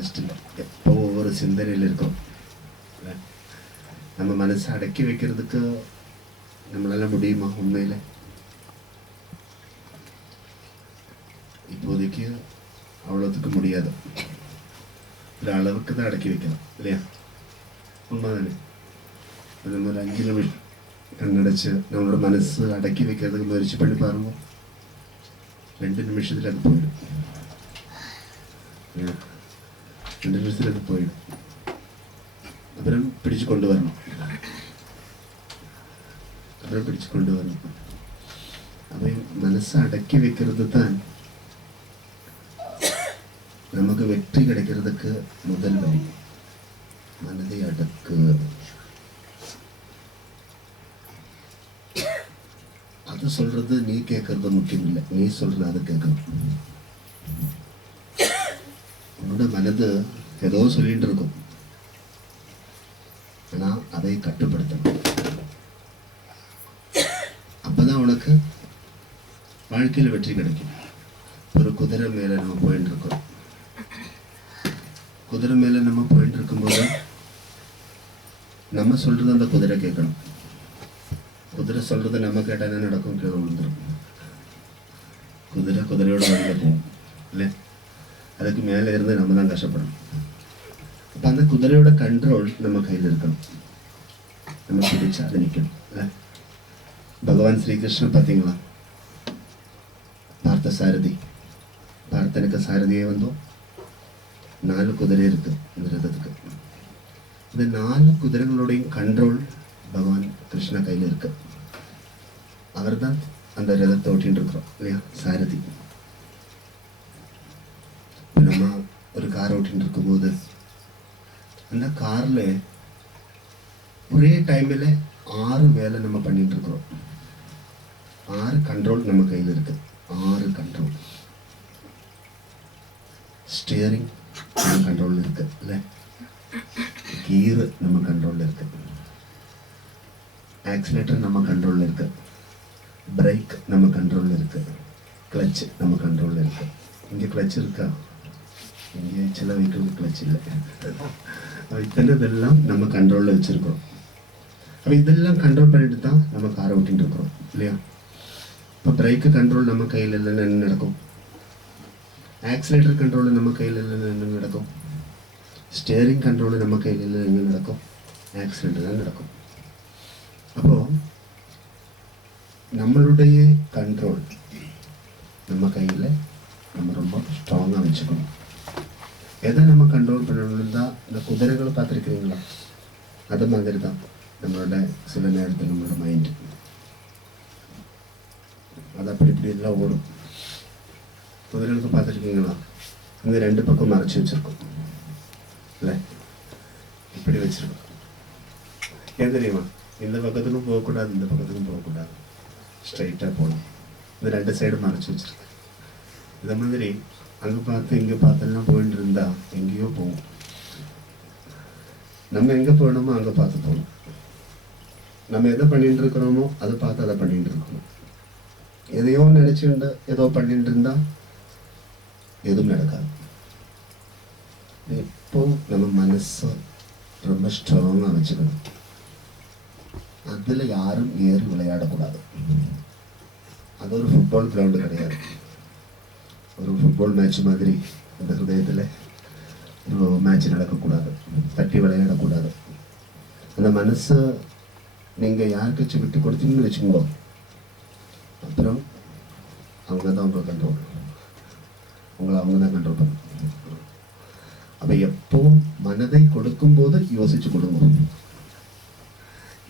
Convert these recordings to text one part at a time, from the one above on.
Rest இல்லை, எப்போ ஒவ்வொரு சிந்தனையில் இருக்கும். நம்ம மனசை அடக்கி வைக்கிறதுக்கு நம்மளால முடியுமா? உண்மையில் இப்போதைக்கு அவ்வளோத்துக்கு முடியாது. ஒரு அளவுக்கு தான் அடக்கி வைக்கலாம் இல்லையா? உண்மைதானே? நம்ம ஒரு 5 நிமிஷம் கண்ணடைச்சு நம்மளோட மனசு அடக்கி வைக்கிறதுக்கு முயற்சி பண்ணி பாருங்க. 2 நிமிஷத்தில் அது போயிடும். 2 நிமிஷத்தில் அது போயிடும். அப்புறம் பிடிச்சு கொண்டு வரணும். அப்போ மனசை அடக்கி வைக்கிறது தான் நமக்கு வெற்றி கிடைக்கிறதுக்கு முதல் வழி. மனதை அடக்கு. அது சொல்றது நீ கேட்கறது முக்கியம் இல்லை, நீ சொல்றது அது கேட்கணும். உன்னோட மனது ஏதோ சொல்லிட்டு இருக்கும், ஆனா அதை கட்டுப்படுத்தணும். அப்பதான் உனக்கு வாழ்க்கையில் வெற்றி கிடைக்கும். ஒரு குதிரை மேல நம்ம போயிட்டு இருக்கோம். குதிரை மேல நம்ம போயிட்டு இருக்கும்போது நம்ம சொல்றது அந்த குதிரை கேட்கணும். குதிரை சொல்றது நம்ம கேட்டா என்ன நடக்கும்? கீழே விழுந்துடும். குதிரையோட வழியில போகும் இல்லை? அதுக்கு மேலே இருந்து நம்ம தான் கஷ்டப்படணும். அப்போ அந்த குதிரையோட கண்ட்ரோல் நம்ம கையில் இருக்கணும். நம்ம பிடிச்சா அது நிற்கணும் இல்லை? பகவான் ஸ்ரீகிருஷ்ணன் பார்த்தீங்களா? பார்த்த சாரதி, பார்த்தனுக்கு சாரதியே வந்தோம். 4 குதிரை இருக்கு இந்த ரதத்துக்கு. இந்த 4 குதிரைகளுடைய கண்ட்ரோல் பகவான் கிருஷ்ணா கையில் இருக்கு. அவர் தான் அந்த ரதத்தை ஓட்டின்னு இருக்கிறோம் இல்லையா? சாரதி. நம்ம ஒரு கார் ஓட்டின்னு இருக்கும்போது அந்த கார்ல ஒரே டைமில் 6 வேலை நம்ம பண்ணிட்டு இருக்கிறோம். 6 கண்ட்ரோல் நம்ம கையில் இருக்கு. 6 கண்ட்ரோல். ஸ்டியரிங் நம்ம கண்ட்ரோல் இருக்கு இல்லை? கீர் நம்ம கண்ட்ரோல்ல இருக்கு. ஆக்சிலேட்டர் நம்ம கண்ட்ரோல்ல இருக்கு. பிரேக் நம்ம கண்ட்ரோல்ல இருக்கு. கிளச் நம்ம கண்ட்ரோல்ல இருக்கு. இங்கே கிளச் இருக்கா? இங்கே சில வெஹிக்கிளுக்கு கிளச் இல்லை. இத்தனை இதெல்லாம் நம்ம கண்ட்ரோல்ல வச்சிருக்கிறோம். அப்போ இதெல்லாம் கண்ட்ரோல் பண்ணிட்டு தான் நம்ம காரை ஓட்டிட்டு இருக்கிறோம் இல்லையா? இப்போ பிரேக்கு கண்ட்ரோல் நம்ம கையில் இல்லைன்னு என்ன நடக்கும்? ஆக்சிலேட்டர் கண்ட்ரோல் நம்ம கையில் இல்லைன்னு என்ன நடக்கும்? ஸ்டியரிங் கண்ட்ரோல் நம்ம கையில் இல்லை, என்ன நடக்கும்? ஆக்சிடென்ட் தான் நடக்கும். அப்போ நம்மளுடைய கண்ட்ரோல் நம்ம கையில் நம்ம ரொம்ப ஸ்ட்ராங்காக வச்சுக்கணும். எதை நம்ம கண்ட்ரோல் பண்ணணும்னு தான் இந்த குதிரைகளை பார்த்துருக்கிறீங்களா? அது மாதிரி தான் நம்மளோட சில நேரத்தில் நம்மளோட மைண்டு அது அப்படி இப்படி எல்லாம் ஓடும். குதிரைகளுக்கு பார்த்துருக்கீங்களா? இங்கே 2 பக்கம் மறைச்சி வச்சுருக்கோம் இல்லை? இப்படி வச்சுருக்கோம். ஏன் தெரியுமா? இந்த பக்கத்துக்கும் போகக்கூடாது, இந்த பக்கத்துக்கும் போகக்கூடாது, ஸ்ட்ரைட்டாக போகணும். இந்த 2 சைடும் மறைச்சி வச்சுருக்கு. இந்த மாதிரி அங்கே பார்த்து இங்கே பார்த்தெல்லாம் போயிட்டு இருந்தா எங்கேயோ போகும். நம்ம எங்கே போகணுமோ அங்கே பார்த்து போகணும். நம்ம எதை பண்ணிட்டு இருக்கிறோமோ அதை பார்த்து அதை பண்ணிட்டு இருக்கணும். எதையோ நினச்சிட்டு ஏதோ பண்ணிட்டு இருந்தா எதுவும் நடக்காது. இப்போ நம்ம மனசை ரொம்ப ஸ்ட்ராங்காக வச்சுக்கணும். அதில் யாரும் ஏறி விளையாடக்கூடாது. அது ஒரு ஃபுட்பால் கிரவுண்டு கிடையாது. ஒரு ஃபுட்பால் மேட்ச் மாதிரி அந்த ஹிருதயத்தில் ஒரு மேட்ச் நடக்கக்கூடாது. தட்டி விளையாடக்கூடாது. அந்த மனசை நீங்கள் யாருக்காச்சும் விட்டு கொடுத்தீங்கன்னு வச்சுக்கோங்க, அப்புறம் அவங்க தான் உங்களை கண்ட்ரோல், அவங்க தான் கண்ட்ரோல் பண்ணும். அப்போ எப்பவும் மனதை கொடுக்கும்போது யோசிச்சு கொடுங்க.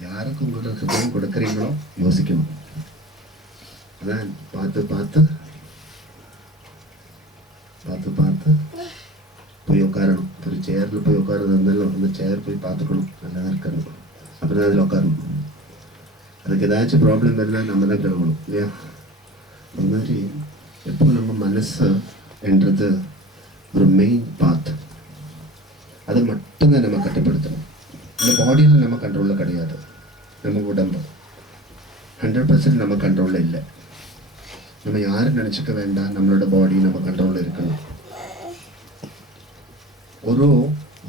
யாருக்கு உங்களோட ஹிருதயம் கொடுக்குறீங்களோ யோசிக்கணும். அதான் பார்த்து பார்த்து பார்த்து பார்த்து போய் உட்காரணும். ஒரு சேரில் போய் உட்காருறது இருந்தாலும் அந்த சேர் போய் பார்த்துக்கணும், நல்லா இருக்கணும், அப்புறம் அதில் உட்காரணும். அதுக்கு ஏதாச்சும் ப்ராப்ளம் இருந்தால் நம்ம தான் கிளம்பணும் இல்லையா? அது மாதிரி எப்போ நம்ம மனசு என்றது ஒரு மெயின் பாத், அதை மட்டும்தான் நம்ம கட்டுப்படுத்தணும். இந்த பாடியில் நம்ம கண்ட்ரோலில் கிடையாது. நம்ம உடம்பு 100% நம்ம கண்ட்ரோலில் இல்லை. நம்ம யாரும் நினச்சிக்க வேண்டாம் நம்மளோட பாடி நம்ம கண்ட்ரோலில் இருக்கணும். ஒரு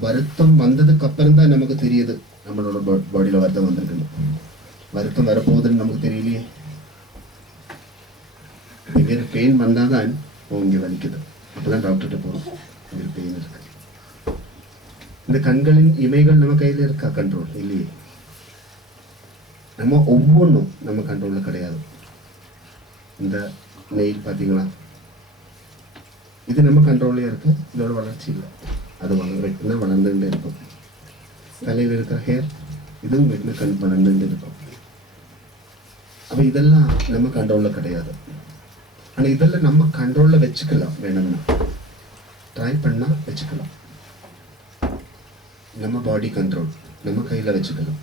வருத்தம் வந்ததுக்கு அப்புறம் தான் நமக்கு தெரியுது நம்மளோட பாடியில் வருத்தம் வந்திருக்குன்னு. வருத்தம் வரப்போகுதுன்னு நமக்கு தெரியலையே. இங்கே பெயின் வந்தால் தான் இங்கே வலிக்குது, அப்போதான் டாக்டர்கிட்ட போகிறோம், இங்கே பெயின் இருக்கு. இந்த கண்களின் இமைகள் நம்ம கையில் இருக்கா? கண்ட்ரோல் இல்லையே. நம்ம ஒவ்வொன்றும் நம்ம கண்ட்ரோலில் கிடையாது. இந்த நெயில் பார்த்தீங்களா, இது நம்ம கண்ட்ரோல்லே இருக்கு, இதோட வளர்ச்சி இல்லை. அது வெட்டினா வளர்ந்துகிட்டே இருக்கும். தலையில் இருக்கிற ஹேர் இதுவும் வெட்டினா வளர்ந்துகிட்டே இருக்கும். அப்போ இதெல்லாம் நம்ம கண்ட்ரோலில் கிடையாது. ஆனால் இதெல்லாம் நம்ம கண்ட்ரோலில் வச்சுக்கலாம், வேணும்னா ட்ரை பண்ணால் வச்சுக்கலாம். நம்ம பாடி கண்ட்ரோல் நம்ம கையில் வச்சுக்கலாம்.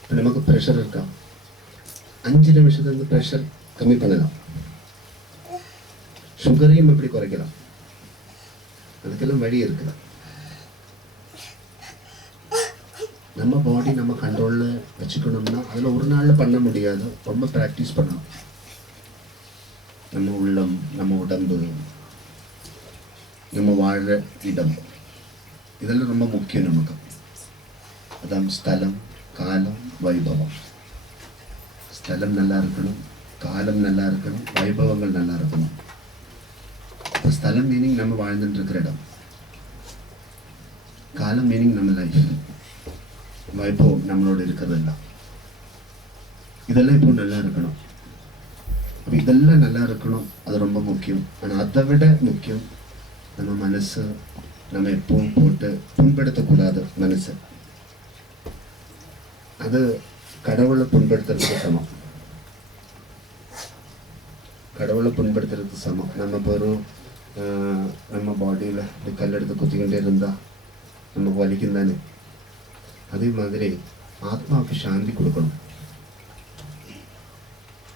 இப்போ நமக்கு ப்ரெஷர் இருக்கா, 5 நிமிஷத்துலேருந்து ப்ரெஷர் கம்மி பண்ணலாம். சுகரையும் எப்படி குறைக்கலாம், அதுக்கெல்லாம் வழி இருக்குது. நம்ம பாடி நம்ம கண்ட்ரோலில் வச்சுக்கணும்னா அதில் ஒரு நாளில் பண்ண முடியாது, ரொம்ப ப்ராக்டிஸ் பண்ணணும். நம்ம உள்ளம், நம்ம உடம்பு, நம்ம வாழ்கிற இடம், இதெல்லாம் ரொம்ப முக்கியம் நமக்கு. அதான் ஸ்தலம், காலம், வைபவம். ஸ்தலம் நல்லா இருக்கணும், காலம் நல்லா இருக்கணும், வைபவங்கள் நல்லா இருக்கணும். இப்போ ஸ்தலம் மீனிங் நம்ம வாழ்ந்துட்டு இருக்கிற இடம், காலம் மீனிங் நம்ம லைஃப், வைபவம் நம்மளோட இருக்கிறதெல்லாம். இதெல்லாம் இப்போ நல்லா இருக்கணும். அப்போ இதெல்லாம் நல்லா இருக்கணும், அது ரொம்ப முக்கியம். ஆனால் அதை விட முக்கியம் நம்ம மனசு. நம்ம எப்பவும் போட்டு புண்படுத்தக்கூடாது மனசை. அது கடவுளை புண்படுத்துறதுக்கு சமம். கடவுளை புண்படுத்துறதுக்கு சமம். நம்ம ஒரு நம்ம பாடியில் இப்படி கல்லெடுத்து குத்திக்கிட்டே இருந்தால் நமக்கு வலிக்கும் தானே. அதே மாதிரி ஆத்மாவுக்கு சாந்தி கொடுக்கணும்,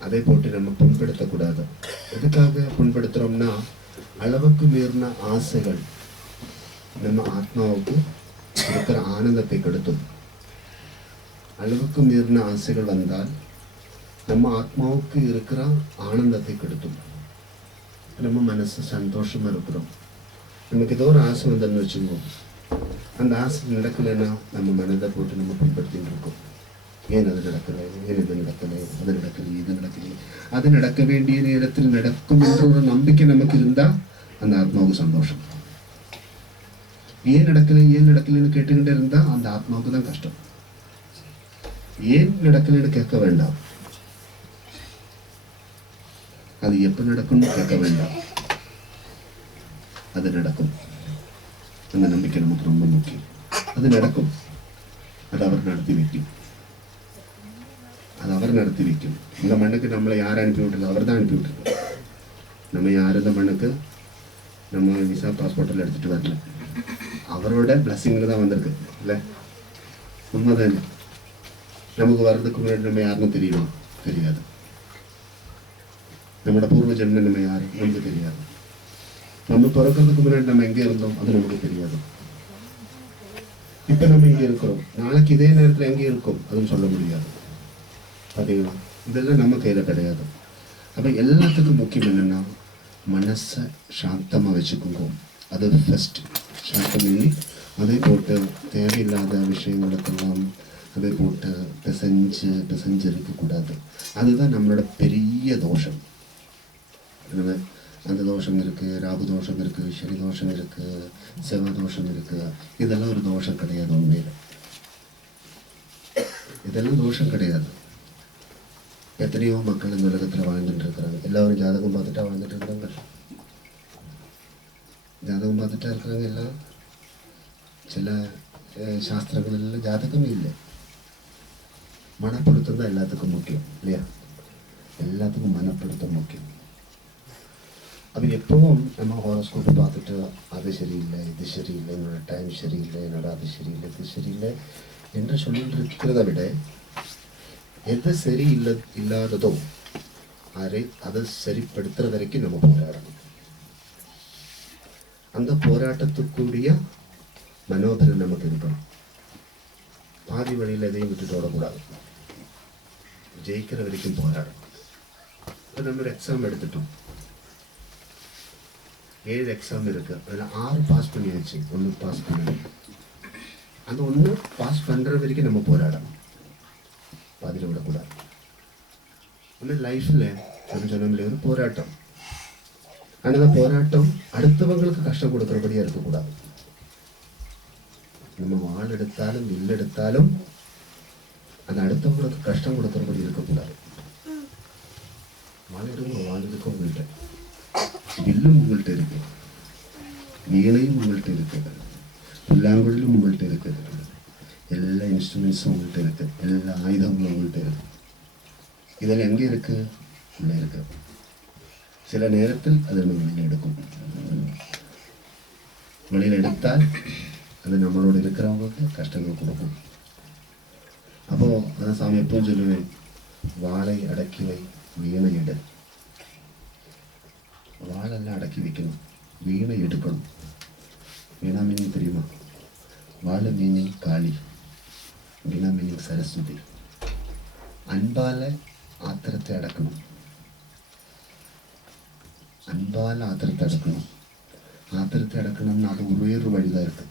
அதை போட்டு நம்ம புண்படுத்தக்கூடாது. எதுக்காக புண்படுத்துகிறோம்னா, அளவுக்கு மீறின ஆசைகள் நம்ம ஆத்மாவுக்கு இருக்கிற ஆனந்தத்தை கெடுத்தும். அளவுக்கு மீறின ஆசைகள் வந்தால் நம்ம ஆத்மாவுக்கு இருக்கிற ஆனந்தத்தை கெடுத்தும். நம்ம மனசு சந்தோஷமா இருக்கிறோம். நமக்கு ஏதோ ஒரு ஆசை வந்தோன்னு வச்சுக்கோம், அந்த ஆசை நடக்கலைன்னா நம்ம மனதை போட்டு நம்ம புண்படுத்தின்னு இருக்கோம். ஏன் அது நடக்கலை, ஏன் இது நடக்கலை, அது நடக்கலையே, இது நடக்கலையே. அது நடக்க வேண்டிய நேரத்தில் நடக்கும் என்ற ஒரு நம்பிக்கை நமக்கு இருந்தால் அந்த ஆத்மாவுக்கு சந்தோஷம். ஏன் நடக்கலைன்னு கேட்டுக்கிட்டே இருந்தால் அந்த ஆத்மாவுக்கு தான் கஷ்டம். ஏன் நடக்கலைன்னு கேட்க வேண்டாம், அது எப்போ நடக்கும்னு கேட்க வேண்டாம், அது நடக்கும். அந்த நம்பிக்கை நமக்கு ரொம்ப முக்கியம். அது நடக்கும், அது அவர் நடத்தி வைக்கும். அது அவர் நடத்தி வைக்கும். இந்த மண்ணுக்கு நம்மளை யார் அனுப்பி விட்டுருக்கோம், அவர் தான் அனுப்பி விட்டுருக்கோம். நம்ம யார் இந்த மண்ணுக்கு நம்ம விசா பாஸ்போர்ட்டில் எடுத்துகிட்டு வரல, அவரோட பிளஸ்ஸிங்கில் தான் வந்திருக்கு இல்லை? உண்மைதானே. நமக்கு வர்றதுக்கு முன்னாடி நம்ம யாருன்னு தெரியுமா? தெரியாது. நம்மளோட பூர்வ ஜென்மம் நம்ம யாரு நமக்கு தெரியாது. நம்ம பிறக்கிறதுக்கு முன்னாடி நம்ம எங்கே இருந்தோம் அது நமக்கு தெரியாது. இப்போ நம்ம இங்கே இருக்கிறோம், நாளைக்கு இதே நேரத்தில் எங்கே இருக்கும் அதுவும் சொல்ல முடியாது. பார்த்தீங்களா, இதெல்லாம் நம்ம கையில் கிடையாது. அப்போ எல்லாத்துக்கும் முக்கியம் என்னென்னா மனசை சாந்தமாக வச்சுக்கோங்க. அது ஃபஸ்ட். சாந்தம் அதை போட்டு தேவையில்லாத விஷயங்களுக்கெல்லாம் அதை போட்டு பிசைஞ்சு இருக்கக்கூடாது. அதுதான் நம்மளோட பெரிய தோஷம். அந்த தோஷம் இருக்குது, ராகு தோஷம் இருக்குது, சனி தோஷம் இருக்குது, செவ்வாய் தோஷம் இருக்குது. இதெல்லாம் ஒரு தோஷம் கிடையாது. உண்மையில் இதெல்லாம் தோஷம் கிடையாது. எத்தனையோ மக்கள் இந்த உலகத்தில் வாழ்ந்துட்டு இருக்கிறாங்க. எல்லாரும் ஜாதகம் பார்த்துட்டா வாழ்ந்துட்டு இருக்கிறாங்க. ஜாதகம் பார்த்துட்டா இருக்கிறாங்க எல்லாம். சில சாஸ்திரங்கள் ஜாதகமே இல்லை. மனப்படுத்தம் தான் எல்லாத்துக்கும் முக்கியம் இல்லையா? எல்லாத்துக்கும் மனப்படுத்தம் முக்கியம். அப்போ எப்பவும் நம்ம ஹாரோஸ்கோப்பை பார்த்துட்டு அது சரியில்லை, இது சரியில்லை, என்னோட டைம் சரியில்லை, என்னோட அது சரியில்லை, இது சரியில்லை என்று சொல்லிட்டு இருக்கிறத விட எது சரி இல்லாததோ அதை சரிப்படுத்துற வரைக்கும் நம்ம போராடணும். அந்த போராட்டத்துக்குரிய மனோபலம் நமக்கு இருக்கணும். பாதி வழியில் எதையும் விட்டுட்டு ஓடக்கூடாது. ஜெயிக்கிற வரைக்கும் போராடணும். இப்போ நம்ம ஒரு எக்ஸாம் எடுத்துட்டோம், 7 எக்ஸாம் இருக்குது. அதில் 6 பாஸ் பண்ணியாச்சு, 1 பாஸ் பண்ணணும். அந்த 1 பாஸ் பண்ணுற வரைக்கும் நம்ம போராடணும், பாதியில் விடக்கூடாது. அந்த லைஃப்பில் சொன்ன ஒரு போராட்டம். ஆனால் அந்த போராட்டம் அடுத்தவங்களுக்கு கஷ்டம் கொடுக்குறபடியாக இருக்கக்கூடாது. நம்ம வாழ் எடுத்தாலும் வில் எடுத்தாலும் அது அடுத்தவங்களுக்கு கஷ்டம் கொடுக்குறபடி இருக்கக்கூடாது. வாழ் எடுக்க உங்கள்கிட்ட, வில்லும் உங்கள்கிட்ட இருக்கு, வீணையும் உங்கள்கிட்ட இருக்குது, புல்லாங்குழலும் உங்கள்கிட்ட இருக்குது, எல்லா இன்ஸ்ட்ருமெண்ட்ஸும் உங்கள்கிட்ட இருக்கு, எல்லா ஆயுதங்களும் உங்கள்கிட்ட இருக்கு. இதில் எங்கே இருக்கு? உள்ளே இருக்கு. சில நேரத்தில் அது நம்ம வெளியில் எடுக்கும். வெளியில் எடுத்தால் அது நம்மளோட இருக்கிறவங்களுக்கு கஷ்டங்கள் கொடுக்கும். அப்போது அதான் சாமி எப்பவும் சொல்லுவேன், வாளை அடக்கி வை, வீணை எடு. வாழெல்லாம் அடக்கி வைக்கணும், வீணை எடுக்கணும். வீணா மீனிங் தெரியுமா? வாழ மீனிங் காளி, வீணா மீனிங் சரஸ்வதி. அன்பால் ஆத்திரத்தை அடக்கணும், அன்பால் ஆத்திரத்தை அடக்கணும். ஆத்திரத்தை அடக்கணும்னு அது ஒரு வழிதான் இருக்கு.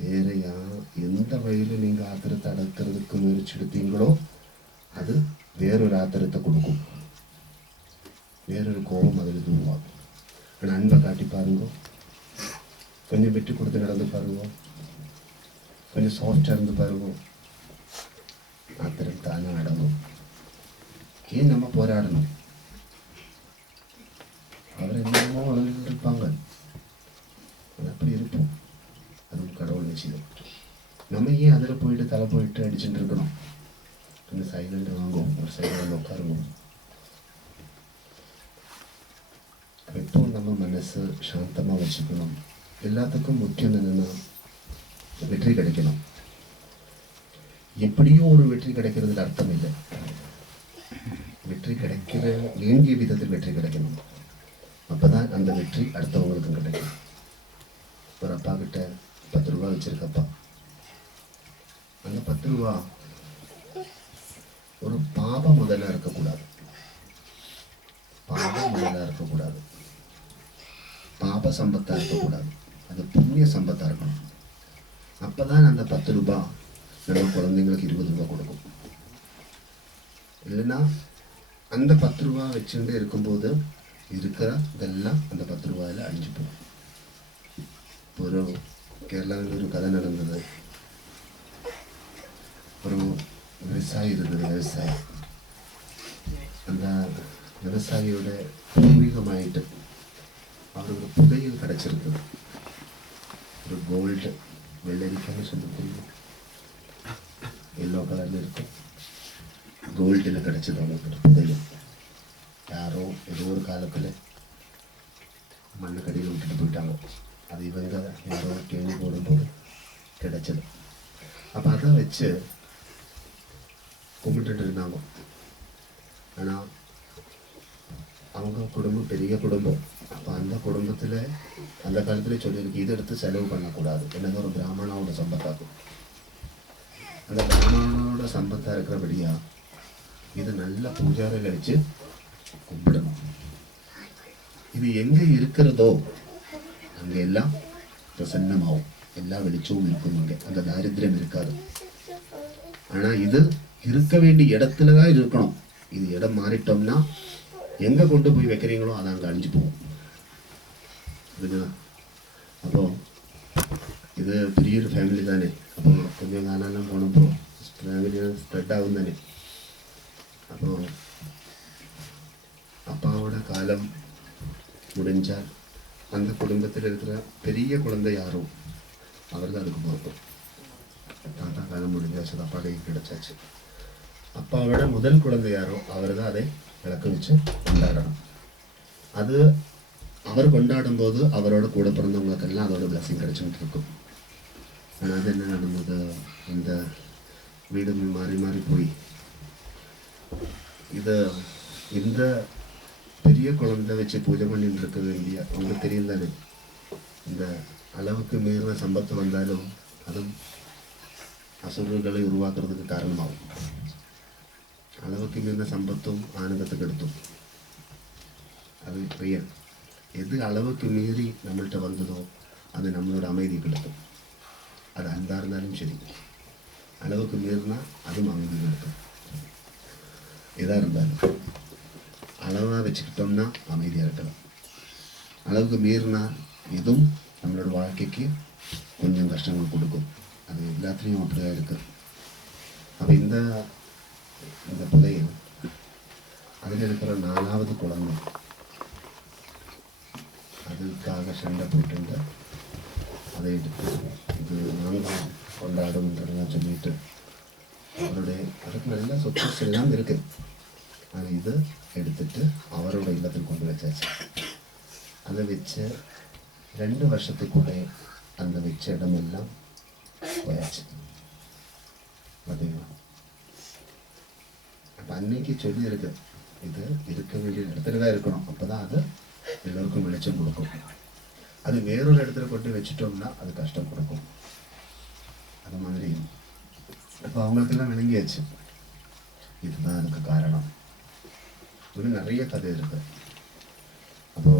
வேறையா எந்த வழியில் நீங்கள் ஆத்திரத்தை அடக்கிறதுக்கு முயற்சி எடுத்தீங்களோ அது வேறொரு ஆத்திரத்தை கொடுக்கும், வேறொரு கோபம் அதில் உருவாகும். ஆனால் அன்பை காட்டி பாருங்க, கொஞ்சம் விட்டு கொடுத்து நடந்து பாருங்க, கொஞ்சம் சாஃப்டாக இருந்து பாருங்க, ஆத்திரம் தானே அடங்கும். ஏன் நம்ம போராடணும்? அவர் என்னமோ வளர்ந்துட்டு இருப்பாங்க, அது அப்படி இருப்போம். அதுவும் கடவுள் நிச்சயம். நம்ம ஏன் அதில் போயிட்டு தலை போயிட்டு அடிச்சுட்டு இருக்கணும்? கொஞ்சம் சைலண்டாக வாங்குவோம், ஒரு சைடில் வந்து உட்காருவோம். எப்பவும் நம்ம மனசு சாந்தமாக வச்சுக்கணும். எல்லாத்துக்கும் முக்கியம் என்னென்னா வெற்றி கிடைக்கணும். எப்படியோ ஒரு வெற்றி கிடைக்கிறதுல அர்த்தம் இல்லை. வெற்றி கிடைக்கிற வேண்டிய விதத்தில் வெற்றி கிடைக்கணும். அப்போதான் அந்த வெற்றி அடுத்தவங்களுக்கும் கிடைக்கும். ஒரு அப்பா கிட்ட 10 ரூபா வச்சிருக்கப்பா, அந்த 10 ரூபா ஒரு பாபம் முதல்ல இருக்கக்கூடாது, பாபம் முதல்ல இருக்கக்கூடாது, பாப சம்பத்தா இருக்கக்கூடாது, அது புண்ணிய சம்பத்தா இருக்கணும். அப்பதான் அந்த 10 ரூபா நம்ம குழந்தைங்களுக்கு 20 ரூபா கொடுக்கும். இல்லைன்னா அந்த 10 ரூபா வச்சுட்டு இருக்கும்போது இருக்கிற இதெல்லாம் அந்த 10 ரூபாயில் அழிஞ்சு போகும். ஒரு கேரளாவில் ஒரு கதை நடந்தது. ஒரு விவசாயி இருந்தது, விவசாயி. அந்த விவசாயியோட பூர்வீகமாயிட்டு அவருக்கு புதையல் கிடைச்சிருக்குது. ஒரு கோல்டு வெள்ளரிக்கான்னு சொல்லி தெரியும், எல்லோ கலரில் இருக்கும், கோல்டில் கிடைச்சது அவங்களுக்கு ஒரு புதையல். யாரோ ஏதோ ஒரு காலத்தில் மண்ணுக்கடியில் விட்டுட்டு போயிட்டாங்க. அது இவங்க யாரோ கேள்வி போடும்போது கிடைச்சது. அப்போ அதை வச்சு கும்பிட்டுட்டு இருந்தாங்க. ஆனால் அவங்க குடும்பம் பெரிய குடும்பம். அப்போ அந்த குடும்பத்தில் அந்த காலத்தில் சொல்லியிருக்கு, இதை எடுத்து செலவு பண்ணக்கூடாது, என்னது ஒரு பிராமணனோட சம்பத்தாக்கும். அந்த பிராமணனோட சம்பத்தாக இருக்கிறபடியா இதை நல்ல பூஜாரில் வச்சு கும்பிடணும். இது எங்கே இருக்கிறதோ அங்கே எல்லாம் பிரசன்னமாகும், எல்லா வெளிச்சமும் இருக்கும், இங்கே அந்த தாரித்திரம் இருக்காது. ஆனால் இது இருக்க வேண்டிய இடத்துல தான் இருக்கணும். இது இடம் மாறிட்டோம்னா எங்கே கொண்டு போய் வைக்கிறீங்களோ அதை அங்கே அழிஞ்சு போகும். புரியுதுங்களா? அப்போ இது பெரிய ஒரு ஃபேமிலி தானே. அப்போ கொஞ்சம் காலெல்லாம் போனப்போ ஃபேமிலி ஸ்ப்ரெட் ஆகும் தானே. அப்போ அப்பாவோட காலம் முடிஞ்சால் அந்த குடும்பத்தில் இருக்கிற பெரிய குழந்தை யாரோ அவர் தான் அதுக்கு பொறுப்பு. தாத்தா காலம் முடிஞ்சாச்சு, அப்பா கை கிடைச்சாச்சு. அப்பாவோட முதல் குழந்தை யாரோ அவர் தான் அதை விளக்க வச்சு கொண்டாடணும். அது அவர் கொண்டாடும் போது அவரோட கூட பிறந்தவங்களுக்கெல்லாம் அதோட பிளஸிங் கிடைச்சுட்டு இருக்கும். ஆனால் அது என்ன நடந்தது, இந்த வீடு மாறி மாறி போய் இதை இந்த பெரிய குழந்தை வச்சு பூஜை பண்ணிட்டு இருக்க வேண்டிய உங்களுக்கு தெரியும் தானே. இந்த அளவுக்கு மீறின சம்பத்து வந்தாலும் அதுவும் அசுரர்களை உருவாக்குறதுக்கு காரணமாகும். அளவுக்கு மீறின சம்பத்தும் ஆனந்தத்துக்கு எடுத்தும் அது பெயர். எது அளவுக்கு மீறி நம்மள்கிட்ட வந்ததோ அது நம்மளோட அமைதி கெடுக்கும். அது அன்பாக இருந்தாலும் சரி, அளவுக்கு மீறினா அதுவும் அமைதி கெடுக்கும். எதாக இருந்தாலும் அளவாக வச்சுக்கிட்டோம்னா அமைதியாக இருக்கலாம். அளவுக்கு மீறினா எதுவும் நம்மளோட வாழ்க்கைக்கு கொஞ்சம் கஷ்டங்கள் கொடுக்கும். அது எல்லாத்துலேயும் அப்படிதான் இருக்குது. அப்போ இந்த புதையல் அதில் இருக்கிற 4வது குழந்தை அதுக்காக சண்டை போட்டு அதை எடுத்து இது நாங்கள் கொண்டாடுன்றதெல்லாம் சொல்லிட்டு அவருடைய அதுக்கு நல்ல சொத்து எல்லாம் இருக்குது. ஆனால் இது எடுத்துட்டு அவரோட இல்லத்தில் கொண்டு வச்சாச்சு. அதை வச்ச 2 வருஷத்துக்குள்ளே அந்த வச்ச இடமெல்லாம் போயாச்சு. பார்த்தீங்களா? அப்போ அன்னைக்கு சொல்லி இருக்கு, இது இருக்க வேண்டிய இடத்துல தான் இருக்கணும். அப்போ தான் அது எல்லோருக்கும் வெளிச்சம் கொடுக்கும். அது வேறொரு இடத்துல கொண்டு வச்சுட்டோம்னா அது கஷ்டம் கொடுக்கும். அது மாதிரி அப்போ அவங்களுக்கெல்லாம் விளங்கியாச்சு இதுதான் அதுக்கு காரணம். இன்னும் நிறைய கதை இருக்கு. அப்போ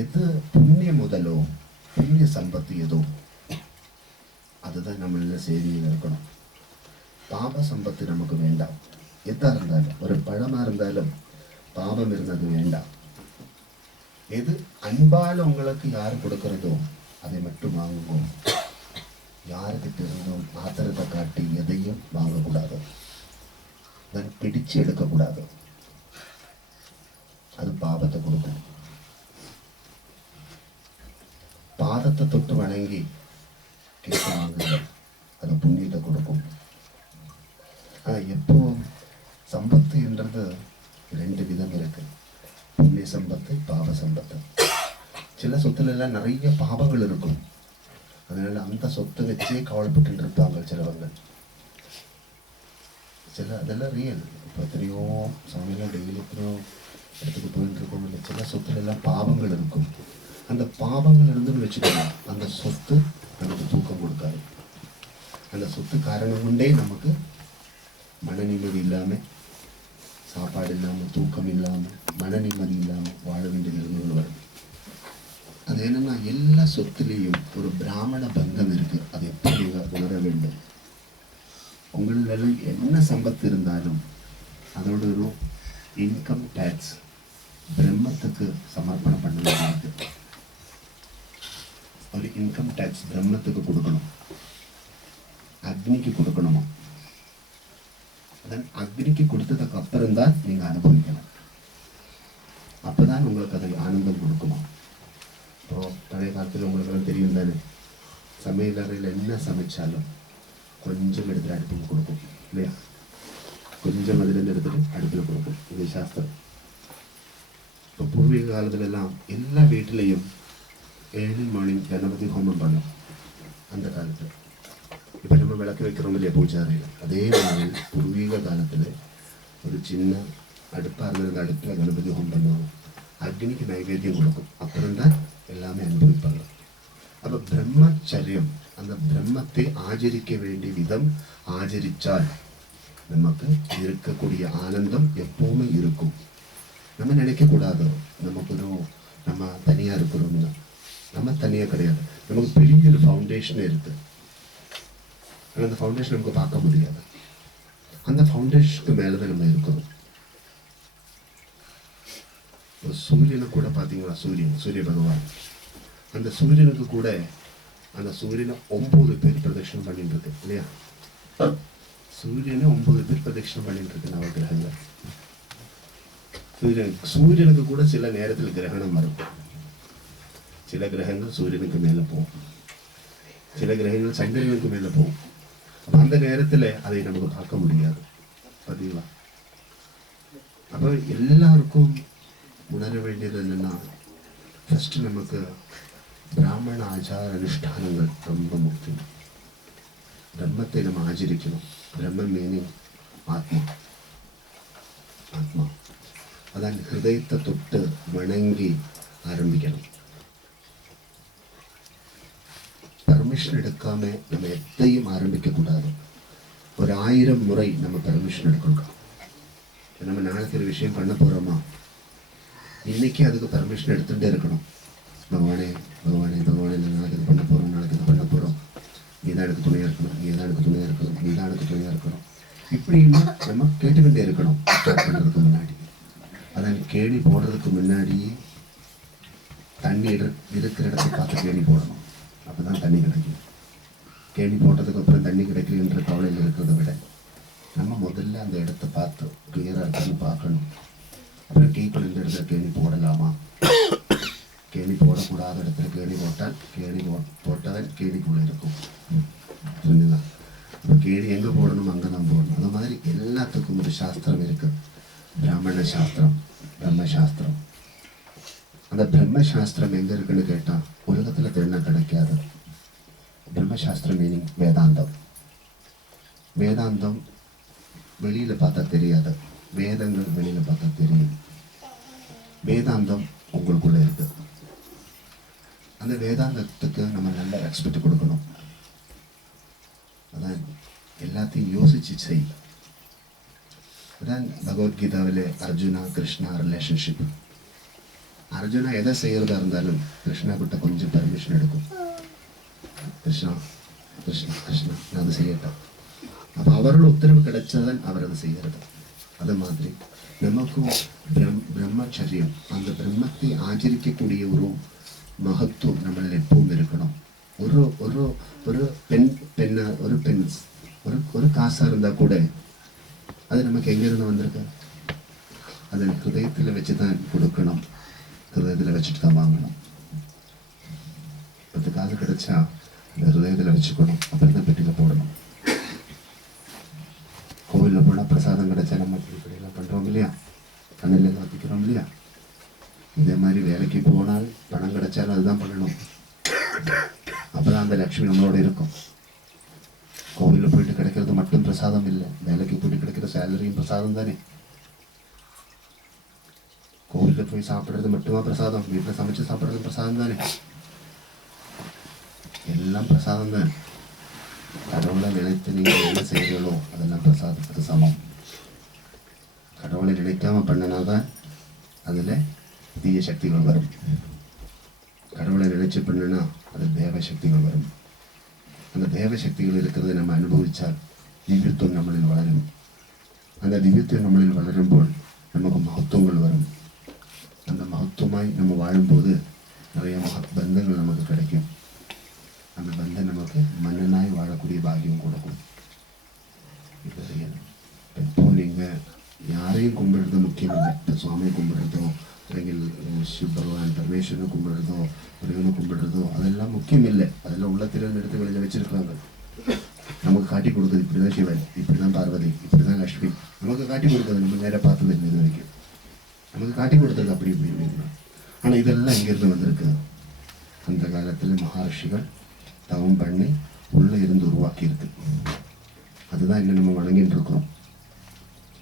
எது புண்ணிய முதலோ புண்ணிய சம்பத்து எதோ அதுதான் நம்மள சேவையில் இருக்கணும். பாப சம்பத்து நமக்கு வேண்டாம். எதா இருந்தாலும், ஒரு பழமா இருந்தாலும் பாபம் இருந்தது வேண்டாம். எது அன்பால் உங்களுக்கு யார் கொடுக்கிறதோ அதை மட்டும் வாங்குவோம். யாருக்கு இருந்தும் ஆத்திரத்தை காட்டி எதையும் வாங்கக்கூடாது. பிடிச்சு எடுக்கக்கூடாது. அது பாபத்தை கொடுக்கும். பாதத்தை தொட்டு வணங்கி கேட்டு வாங்குங்க, அது புண்ணியத்தை கொடுக்கும். எப்போ சம்பத்து என்றது 2 விதம் இருக்கு. புண்ணிய சம்பத்து, பாப சம்பத்து. சில சொத்துல எல்லாம் நிறைய பாபங்கள் இருக்கும். அதனால அந்த சொத்தை வச்சே கவலைப்பட்டு இருப்பாங்க சிலவங்க. அதெல்லாம் ரியல். இப்போ எத்தனையோ சாமியெல்லாம் டெய்லி எத்தனையோ இடத்துக்கு போயிட்டு இருக்கோம். இல்லை, சில சொத்துல எல்லாம் பாவங்கள் இருக்கும். அந்த பாவங்கள் இருந்துன்னு வச்சுக்கோங்க, அந்த சொத்து நமக்கு தூக்கம் கொடுக்காது. அந்த சொத்து காரணம் கொண்டே நமக்கு மன நிம்மதி இல்லாமல், சாப்பாடு இல்லாமல், தூக்கம் இல்லாமல், மன நிம்மதி இல்லாமல் வாழ வேண்டிய நிலைமைகள் வரும். அது என்னன்னா, எல்லா சொத்துலேயும் ஒரு பிராமண பங்கம் இருக்கு. அதை எப்படி நீங்கள் உணர வேண்டும். உங்களில் என்ன சம்பத்து இருந்தாலும் அதோட ஒரு இன்கம் டேக்ஸ் பிரம்மத்துக்கு சமர்ப்பணம் பண்ண வேண்டியது. ஒரு இன்கம் டேக்ஸ் பிரம்மத்துக்கு கொடுக்கணும், அக்னிக்கு கொடுக்கணுமா. அக்னிக்கு கொடுத்ததுக்கு அப்புறம் தான் நீங்க அனுபவிக்கணும். அப்பதான் உங்களுக்கு அது ஆனந்தம் கொடுக்குமா. இப்போ பழைய காலத்தில் உங்களுக்கு தெரியும் தானே, சமையல் அறையில் என்ன சமைச்சாலும் கொஞ்சம் எடுத்துட்டு அடுப்புக்கு கொடுக்கும் இல்லையா. கொஞ்சம் அதிலிருந்து எடுத்துட்டு அடுப்பில் கொடுக்கும். இது சாஸ்திரம். இப்போ பூர்வீக காலத்துல எல்லாம் எல்லா வீட்டிலையும் ஏர்லி மார்னிங் கணபதி ஹோமம் பண்ணும். அந்த காலத்தில் இப்போ நம்ம விளக்கு வைக்கிறோம் இல்லையா பூஜை அறையில், அதே மாதிரி பூர்வீக காலத்தில் ஒரு சின்ன அடுப்பாக இருந்தது, அடுப்பில் கணபதி ஹோமம் பண்ணுவாங்க. அக்னிக்கு நைவேத்தியம் கொடுக்கும். அப்புறம்தான் எல்லாமே அனுபவிப்பாங்க. அப்போ பிரம்மச்சரியம், அந்த பிரம்மத்தை ஆச்சரிக்க வேண்டிய விதம் ஆச்சரித்தால் நமக்கு இருக்கக்கூடிய ஆனந்தம் எப்பவுமே இருக்கும். நம்ம நினைக்கக்கூடாது நம்ம தனியாக இருக்கிறோம்னு. நம்ம தனியாக கிடையாது. நமக்கு பெரிய ஒரு ஃபவுண்டேஷன் இருக்கு. ஆனால் அந்த ஃபவுண்டேஷன் நமக்கு பார்க்க முடியாது. அந்த ஃபவுண்டேஷனுக்கு மேலே தான் நம்ம இருக்கிறோம். சூரியனை கூட பார்த்தீங்களா, சூரிய பகவான், அந்த சூரியனுக்கு கூட அந்த சூரியனை 9 பேர் பிரதட்சணம் பண்ணிட்டு இருக்கு இல்லையா. சூரியனை 9 பேர் பிரதட்சணம் பண்ணிட்டு இருக்கு நவகிரகங்கள். சூரியனுக்கு கூட சில நேரத்தில் கிரகணம் வரும். சில கிரகங்கள் சூரியனுக்கு மேலே போகும், சில கிரகங்கள் சந்திரனுக்கு மேலே போகும். அந்த நேரத்தில் அதை நமக்கு பார்க்க முடியாது. பார்த்தீங்களா. அப்போ எல்லாருக்கும் உணர வேண்டியது என்னன்னா, ஃபர்ஸ்ட் நமக்கு பிராமண ஆச்சார அனுஷ்டானங்கள் ரொம்ப முக்கியம். பிரம்மத்தை நம்ம ஆச்சரிக்கணும். பிரம்ம மீனிங் ஆத்மா. ஆத்மா அதான் ஹிருதயத்தை தொட்டு வணங்கி ஆரம்பிக்கணும். பர்மிஷன் எடுக்காம நம்ம எதையும் ஆரம்பிக்க கூடாது. ஒரு 1000 முறை நம்ம பர்மிஷன் எடுக்கணும். நம்ம நாளைக்கு ஒரு விஷயம் பண்ண போறோமா, இன்னைக்கு அதுக்கு பர்மிஷன் எடுத்துகிட்டே இருக்கணும். பகவானே பகவானே பகவானே, நாளைக்கு இது பண்ண போகிறோம், நாளைக்கு இது பண்ண போகிறோம், நீ தான் எனக்கு துணையாக இருக்கணும், நீ தான் எனக்கு துணையாக இருக்கணும், நீ தான் எனக்கு துணையாக இருக்கணும், இப்படின்னு நம்ம கேட்டுக்கிட்டே இருக்கணும். ஸ்டார்ட் பண்ணுறதுக்கு முன்னாடி, அதான் கேணி போடுறதுக்கு முன்னாடியே தண்ணி இருக்கிற இடத்தை பார்த்து கேணி போடணும். அப்போ தான் தண்ணி கிடைக்கும். கேணி போட்டதுக்கு அப்புறம் தண்ணி கிடைக்கலன்ற கவலையில் இருக்கிறத விட நம்ம முதல்ல அந்த இடத்த பார்த்து கிளியராக இருக்குன்னு பார்க்கணும். அப்புறம் டீக்குள் இந்த இடத்துல கேணி போடலாமா, கேணி போடக்கூடாத இடத்துல கேணி போட்டால் போட்டால் கேணிக்குள்ளே இருக்கும். புரிஞ்சுதா? இப்போ கேணி எங்கே போடணும் அங்கே தான் போடணும். அந்த மாதிரி எல்லாத்துக்கும் ஒரு சாஸ்திரம் இருக்குது. பிராமண சாஸ்திரம், பிரம்மசாஸ்திரம். அந்த பிரம்மசாஸ்திரம் எங்கே இருக்குன்னு கேட்டால் உலகத்தில் தேடினா கிடைக்காது. பிரம்மசாஸ்திரம் மீனிங் வேதாந்தம். வேதாந்தம் வெளியில் பார்த்தா தெரியாது, வேதங்கள் வெளியில் பார்த்தா தெரியும். வேதாந்தம் உங்களுக்குள்ளே இருக்கு. அந்த வேதாந்தத்துக்கு நம்ம நல்ல ரெஸ்பெக்ட் கொடுக்கணும். அதான் எல்லாத்தையும் யோசிச்சு செய். அதான் பகவத்கீதாவிலே அர்ஜுனா கிருஷ்ணா ரிலேஷன்ஷிப். அர்ஜுனா எதை செய்யறதா இருந்தாலும் கிருஷ்ணா கிட்ட கொஞ்சம் பர்மிஷன் எடுக்கும். கிருஷ்ணா கிருஷ்ணா கிருஷ்ணா நான் அதை செய்யட்டேன். அப்போ அவரோட உத்தரவு கிடைச்சாதான் அவர் அதை செய்கிறது. அது மாதிரி நமக்கும் பிரம்மச்சரியம், அந்த பிரம்மத்தை ஆச்சரிக்கக்கூடிய ஒரு மகத்துவம் நம்மளில் எப்பவும் இருக்கணும். ஒரு ஒரு ஒரு பென்ஸ் ஒரு காசாக இருந்தால் கூட அது நமக்கு எங்கேருந்து வந்திருக்கு? அதை ஹிருதயத்தில் வச்சு தான் கொடுக்கணும், ஹிருதயத்தில் வச்சுட்டு தான் வாங்கணும். 10 காசு கிடைச்சா அந்த ஹிருதயத்தில் வச்சுக்கணும், அப்புறம் தான் பெட்டியில் போடணும். கோவிலில் போனால் பிரசாதம் கிடைச்சா நம்ம இப்படியெல்லாம் பண்ணுறோம் இல்லையா, கண்ணில் வத்திக்கிறோம் இல்லையா? இதே மாதிரி வேலைக்கு போனால் பணம் கிடைச்சாலும் அதுதான் பண்ணணும். அப்போ தான் அந்த லட்சுமி நம்மளோட இருக்கும். கோவிலில் போயிட்டு கிடைக்கிறது மட்டும் பிரசாதம் இல்லை, வேலைக்கு போயிட்டு கிடைக்கிற சேலரியும் பிரசாதம் தானே. கோவிலில் போய் சாப்பிட்றது மட்டுமா பிரசாதம்? வீட்டில் சமைச்சு சாப்பிட்றது பிரசாதம் தானே. எல்லாம் பிரசாதம் தான். கடவுளை நினைத்து நீங்கள் என்ன செய்கிறீங்களோ அதெல்லாம் பிரசாதத்துக்கு சமம். கடவுளை நினைக்காம பண்ணினாதான் அதில் தீய சக்திகள் வரும். கடவுளை நினைச்சு பண்ணினா அது தேவ சக்திகள் வரும். அந்த தேவ சக்திகள் இருக்கிறதை நம்ம அனுபவித்தால் திவ்யத்துவம் நம்மளில் வளரும். அந்த திவ்யத்துவம் நம்மளில் வளரும்போது நமக்கு மகத்துவங்கள் வரும். அந்த மகத்துவமாய் நம்ம வாழும்போது நிறைய பந்தங்கள் நமக்கு கிடைக்கும். அந்த பந்தம் நமக்கு மன்னனாய் வாழக்கூடிய பாக்கியம் கொடுக்கும். இது செய்யணும். இப்போ நீங்கள் யாரையும் கும்பிடுறது முக்கியம் இல்லை. இப்போ சுவாமியை கும்பிடுறதோ, അല്ലെങ്കിൽ சிவ பகவான் பரமேஸ்வரனை கும்பிடுறதோ, முருகனை கும்பிடுறதோ அதெல்லாம் முக்கியம் இல்லை. அதெல்லாம் உள்ளத்திலிருந்து எடுத்து வெளியில் வச்சிருக்காங்க. நமக்கு காட்டி கொடுக்குது இப்படி தான் சிவன், இப்படி தான் பார்வதி, இப்படி தான் லக்ஷ்மி. நமக்கு காட்டி கொடுக்குது, நம்ம நேராக பார்த்தது இல்லை இது வரைக்கும். நமக்கு காட்டி கொடுத்தது அப்படி இப்படி இப்படின்னா. ஆனால் இதெல்லாம் இங்கேருந்து வந்திருக்கு. அந்த காலத்தில் மகர்ஷிகள் தவம் பண்ணி உள்ளே இருந்து உருவாக்கி இருக்கு. அதுதான் இன்னும் நம்ம வணங்கிட்டு இருக்கிறோம்.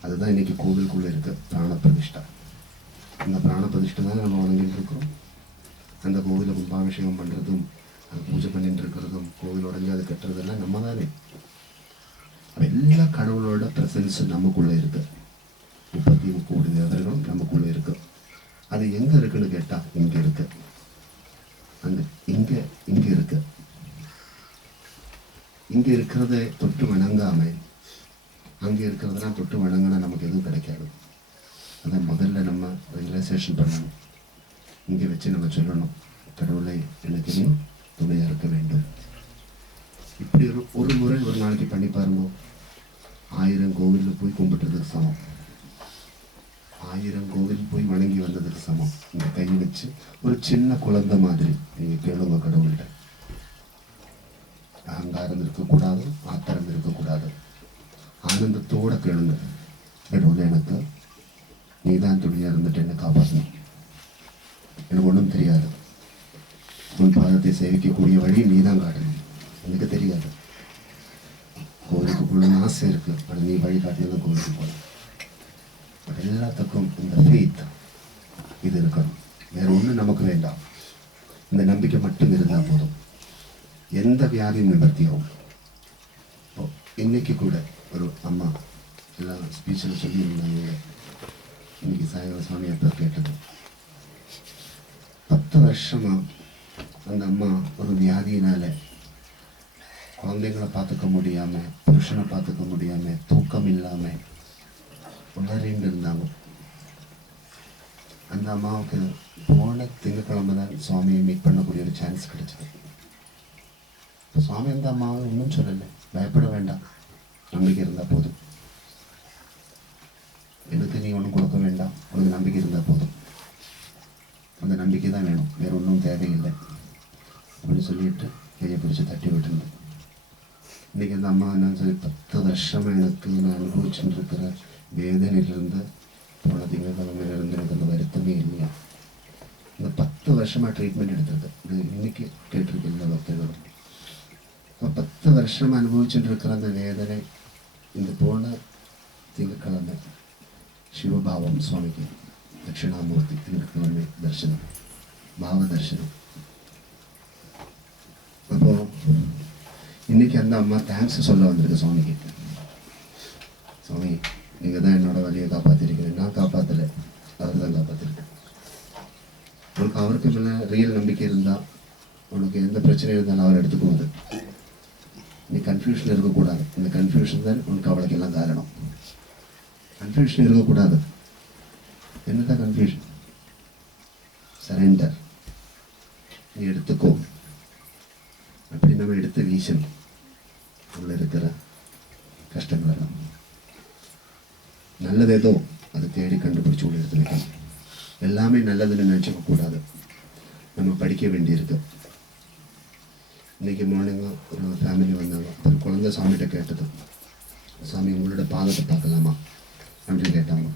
அதுதான் இன்னைக்கு கோவிலுக்குள்ளே இருக்கு பிராண பிரதிஷ்டா. அந்த பிராண பிரதிஷ்டை தான் நம்ம வணங்கிட்டு இருக்கிறோம். அந்த கோவிலை கும்பாபிஷேகம் பண்ணுறதும், அது பூஜை பண்ணிட்டு இருக்கிறதும், கோவில் உடஞ்சி அதை கட்டுறதெல்லாம் நம்ம தானே. எல்லா கடவுளோட ப்ரெசன்ஸ் நமக்குள்ளே இருக்கு. 30 கோடி தேவர்களும் நமக்குள்ளே இருக்கு. அது எங்கே இருக்குன்னு கேட்டால் இங்கே இருக்கு. அந்த இங்கே இருக்கு. இங்கே இருக்கிறத தொட்டு வணங்காம அங்கே இருக்கிறதெல்லாம் தொட்டு வணங்கினா நமக்கு எதுவும் கிடைக்காது. அதை முதல்ல நம்ம ரியலைசேஷன் பண்ணணும். இங்கே வச்சு நம்ம சொல்லணும், கடவுளை எனக்கு நீ துணையாக இருக்க வேண்டும். இப்படி ஒரு முறை ஒரு நாளைக்கு பண்ணி பாருங்க. 1000 கோவிலில் போய் கும்பிட்டுறதுக்கு சமம். 1000 கோவில் போய் வணங்கி வந்ததுக்கு சமம். இந்த கை வச்சு ஒரு சின்ன குழந்தை மாதிரி நீங்கள் கேளுங்க கடவுள்கிட்ட. அகங்காரம் இருக்கக்கூடாது, ஆத்திரம் இருக்கக்கூடாது. ஆனந்தத்தோடு கேளுங்க, கடவுளை எனக்கு நீ தான் துணியாக இருந்துட்டு என்னை காப்பாற்றணும். எனக்கு ஒன்றும் தெரியாது, உன் பாதத்தை சேவிக்கக்கூடிய வழி நீ தான் காட்டணும். எனக்கு தெரியாது, கோவிலுக்கு போகணும்னு ஆசை இருக்கு, ஆனால் நீ வழி காட்டியதான் கோவிலுக்கு போகணும். பட் எல்லாத்துக்கும் இந்த ஃபெய்த் இது இருக்கணும். வேற ஒன்றும் நமக்கு வேண்டாம். இந்த நம்பிக்கை மட்டும் இருந்தால் போதும். எந்த வியாதியும் நிவர்த்தியாகும். இப்போ இன்னைக்கு கூட ஒரு அம்மா எல்லாம் ஸ்பீச்சில் சொல்லியிருந்தாங்க. இன்னைக்கு சாயங்காலம் சுவாமி அப்போ கேட்டது, 10 வருஷமா அந்த அம்மா ஒரு வியாதியினால குழந்தைங்களை பார்த்துக்க முடியாம, புருஷனை பார்த்துக்க முடியாம, தூக்கம் இல்லாம உணரின்னு இருந்தாங்க. அந்த அம்மாவுக்கு போன திங்கக்கிழமை தான் சுவாமியை மீட் பண்ணக்கூடிய ஒரு சான்ஸ் கிடைச்சது. சுவாமி அந்த அம்மாவை ஒன்றும் சொல்லலை, பயப்பட வேண்டாம், நம்பிக்கை இருந்தால் போதும், எனக்கு நீ ஒன்றும் கொடுக்க வேண்டாம், உனக்கு நம்பிக்கை இருந்தால் போதும், அந்த நம்பிக்கை தான் வேணும், வேற ஒன்றும் தேவையில்லை அப்படின்னு சொல்லிட்டு கையை பிடிச்சி தட்டி விட்டுருந்தேன். இன்றைக்கி அந்த அம்மா என்னன்னு சொல்லி 10 வருஷமாக எனக்கு நான் அனுபவிச்சுட்டு இருக்கிற வேதனையிலிருந்து போன திங்கக்கிழமையிலிருந்து எனக்கு அந்த வருத்தமே இல்லையா. இந்த 10 வருஷமாக ட்ரீட்மெண்ட் எடுத்தது இது இன்னைக்கு கேட்டிருக்கேன் பக்தர்களும். இப்போ 10 வருஷமாக அனுபவிச்சுட்டு இருக்கிற அந்த வேதனை இந்த போன திங்கக்கிழமை சிவபாவம் சுவாமிக்கு தட்சிணாமூர்த்தி திங்கக்கிழமை தரிசனம், பாவ தரிசனம். அப்போ இன்னைக்கு அந்த அம்மா தேங்க்ஸ் சொல்ல வந்திருக்கு சுவாமிக்கு. சுவாமி, நீங்கள் தான் என்னோட வழியை காப்பாற்றிருக்கிறேன், நான் காப்பாற்றலை, அவர் தான் காப்பாற்றிருக்கேன். உனக்கு அவருக்கு மேலே ரியல் நம்பிக்கை இருந்தால் உனக்கு எந்த பிரச்சனையும் இருந்தாலும் அவர் எடுத்துக்குவது. நீ கன்ஃபியூஷன் இருக்கக்கூடாது. இந்த கன்ஃபியூஷன் தான் உனக்கு அவளுக்கு எல்லாம் காரணம். கன்ஃபியூஷன் இருக்கக்கூடாது. என்னதான் கன்ஃபியூஷன்? சரண்டர். நீ எடுத்துக்கோ, அப்படி நம்ம எடுத்து வீசணும் உள்ள இருக்கிற கஷ்டங்களெல்லாம். நல்லது ஏதோ அதை தேடி கண்டுபிடிச்சி உள்ள எடுத்து வைக்கணும். எல்லாமே நல்லதுன்னு நினச்சிக்க கூடாது. நம்ம படிக்க வேண்டியிருக்கு. இன்றைக்கி மார்னிங் ஒரு ஃபேமிலி வந்தாங்க. ஒரு குழந்தை சாமிகிட்ட கேட்டது, சாமி உங்களோட பாதத்தை பார்க்கலாமா அப்படின்னு கேட்டாங்க.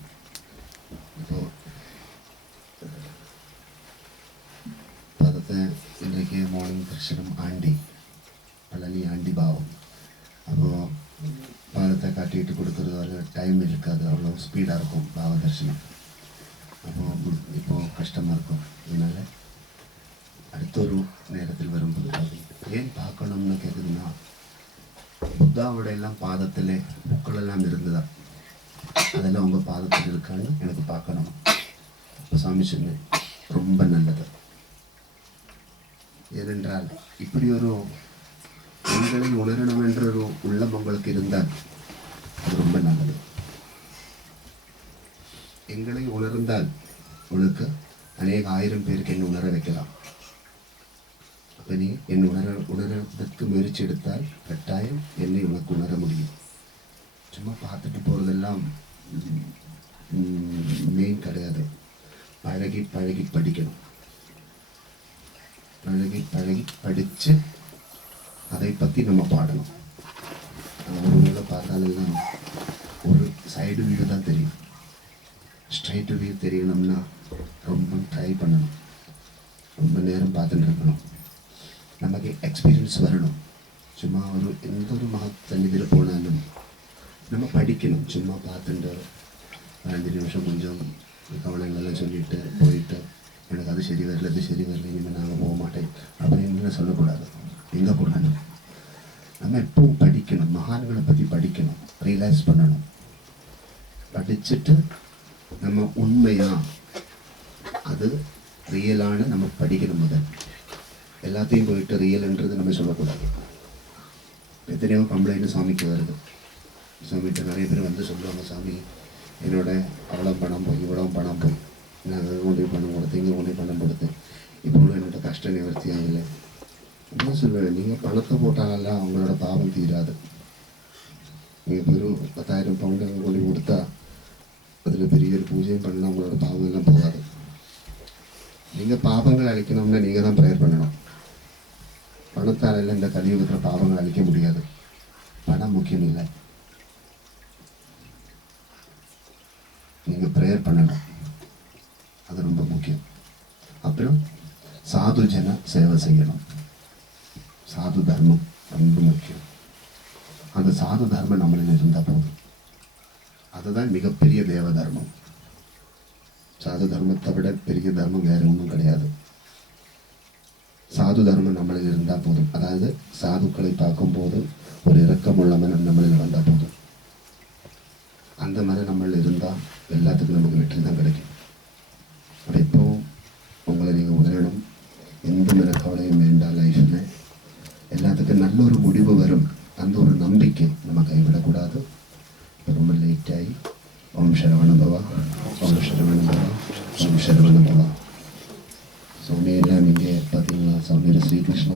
இப்போது பாதத்தை இன்றைக்கு மார்னிங் தரிசனம் ஆண்டி பழனி ஆண்டி பாவம். அப்போது பாதத்தை காட்டிட்டு கொடுக்குறது அவ்வளோ டைம் இருக்காது, அவ்வளோ ஸ்பீடாக இருக்கும் பாவ தரிசனம். அப்போது இப்போது கஷ்டமாக இருக்கும். அதனால் அடுத்த ஒரு நேரத்தில் வரும்போது ஏன் பார்க்கணும்னு கேட்குதுன்னா, புத்தாவோட எல்லாம் பாதத்தில் புக்கள் எல்லாம் இருந்ததா, அதெல்லாம் உங்கள் பாதத்தில் இருக்கான்னு எனக்கு பார்க்கணும். இப்போ சாமி சொன்னேன், ரொம்ப நல்லது. ஏனென்றால் இப்படி ஒரு எங்களை உணரணும் என்ற ஒரு உள்ளம் உங்களுக்கு இருந்தால் அது ரொம்ப நல்லது. எங்களை உணர்ந்தால் உங்களுக்கு அநேக 1000 பேருக்கு என்ன உணர வைக்கலாம். அப்போ நீ என் உணர்வதற்கு முயற்சி எடுத்தால் கட்டாயம் என்னை உனக்கு உணர முடியும். சும்மா பார்த்துட்டு போகிறதெல்லாம் மெயின் கிடையாது. பழகி பழகி படிக்கணும். பழகி பழகி படித்து அதை பற்றி நம்ம பாடணும். ஒரு வேளை பார்த்தாலெல்லாம் ஒரு சைடு வியூ தான் தெரியும். ஸ்ட்ரைட் வியூ தெரியணும்னா ரொம்ப ட்ரை பண்ணணும், ரொம்ப நேரம் பார்த்துட்டு இருக்கணும், நமக்கு எக்ஸ்பீரியன்ஸ் வரணும். சும்மா ஒரு எந்த ஒரு சன்னிதியில் போனாலும் நம்ம படிக்கணும். சும்மா பார்த்துட்டு 5 நிமிஷம் கொஞ்சம் கவனங்களெல்லாம் சொல்லிட்டு போயிட்டு எனக்கு அது சரி வரல, இது சரி வரல, இனிமேல் நாங்கள் போக மாட்டேன் அப்படின்னு சொல்லக்கூடாது. எங்கே போனாலும் நம்ம எப்பவும் படிக்கணும். மகான்களை பற்றி படிக்கணும், ரியலைஸ் பண்ணணும். படிச்சுட்டு நம்ம உண்மையா அது ரியலான நம்ம படிக்கணும். முதல் எல்லாத்தையும் போயிட்டு ரியல்ன்றது நம்ம சொல்லக்கூடாது. எத்தனையோ கம்ப்ளைண்ட் சாமிக்கு வருது. சாமிகிட்ட நிறைய பேர் வந்து சொல்லுவாங்க, சாமி என்னோட அவ்வளோ பணம் போய் இவ்வளோ பணம் போய் நாங்கள் கொண்டு பணம் கொடுத்து இங்கே கொண்டு பணம் கொடுத்து இப்போ என்னோட கஷ்ட நிவர்த்தி ஆகலை என்ன சொல்லுவேன். நீங்கள் பணத்தை போட்டாலெல்லாம் அவங்களோட பாவம் தீராது. நீங்கள் வெறும் 10,000 பவுண்டு அங்கே கொண்டு கொடுத்தா அதில் பெரிய ஒரு பூஜையும் பண்ணலாம், உங்களோட பாவம் எல்லாம் போகாது. நீங்கள் பாவங்கள் அழிக்கணும்னா நீங்கள் தான் ப்ரேயர் பண்ணணும். பணத்தால் எல்லாம் இந்த கலியுகத்தில் பாவங்கள் அழிக்க முடியாது. பணம் முக்கியம் இல்லை, நீங்கள் ப்ரேயர் பண்ணணும், அது ரொம்ப முக்கியம். அப்புறம் சாது ஜன சேவை செய்யணும். சாது தர்மம் ரொம்ப முக்கியம். அந்த சாது தர்மம் நம்மளில் இருந்தால் போதும். அதுதான் மிகப்பெரிய தேவ தர்மம். சாது தர்மத்தை விட பெரிய தர்மம் வேற ஒன்றும் கிடையாது. சாது தர்மம் நம்மளில் இருந்தால் போதும். அதாவது சாதுக்களை பார்க்கும்போது ஒரு இரக்கமுள்ள மனம் நம்மளில் வந்தால் போதும். அந்த மனம் நம்மளில் இருந்தால் எல்லாத்துக்கும் நமக்கு வெற்றி தான் கிடைக்கும். அப்போ எப்பவும் உங்களை உங்களை நீங்கள் உணரணும். எந்த மனக்கவலையும் வேண்டாம். லைஃப்பில் எல்லாத்துக்கும் நல்ல ஒரு முடிவு வரும். அந்த ஒரு நம்பிக்கை நம்ம கைவிடக்கூடாது. ரொம்ப லேட்டாகி ஓம் சரவணபவா, ஓம் சரவணபவா, ஓம் சரவணபவா. சுவாமியெல்லாம் நீங்கள் பார்த்தீங்களா? சுவாமியோட ஸ்ரீகிருஷ்ண